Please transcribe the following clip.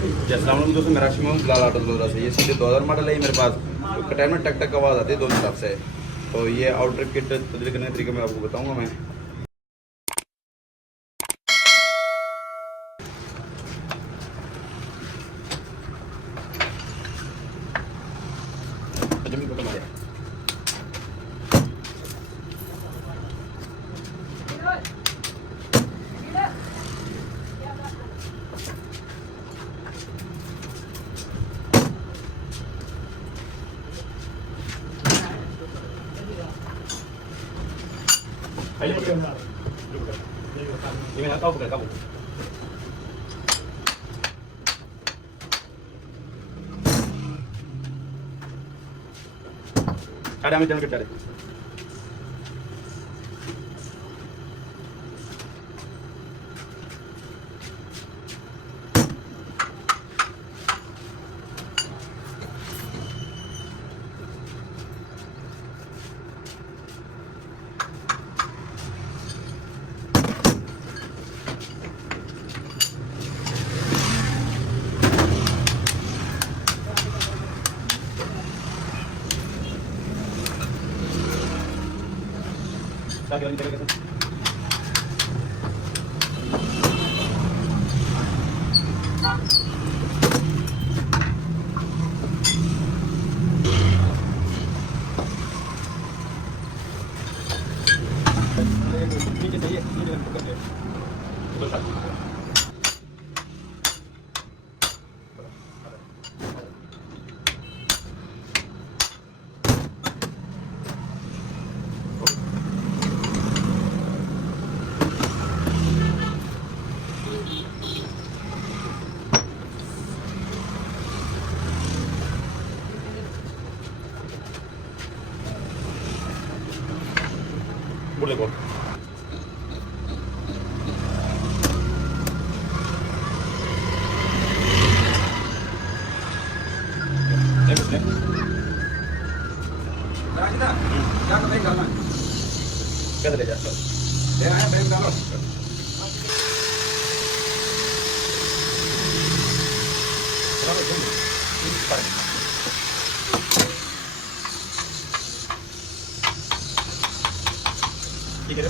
अस्सलाम दोस्तों, मेरा शिमम बिलाल ऑटो ब्लॉगर से। ये सीधे 2000 मॉडल है मेरे पास। तो कटाई में टक टक आवाज़ आती है दोनों तरफ से। तो ये आउटर किट तब्दील करने के तरीके मैं आपको बताऊंगा मैं। Gimana tahu bukan kamu? Ada amit jangan kerja deh. Lagi lagi lagi. Ini kita ya, ini dengan bekerja. Betul tak? Boleh kok. Kita ले जाता ले आया बैंक डालो ठीक है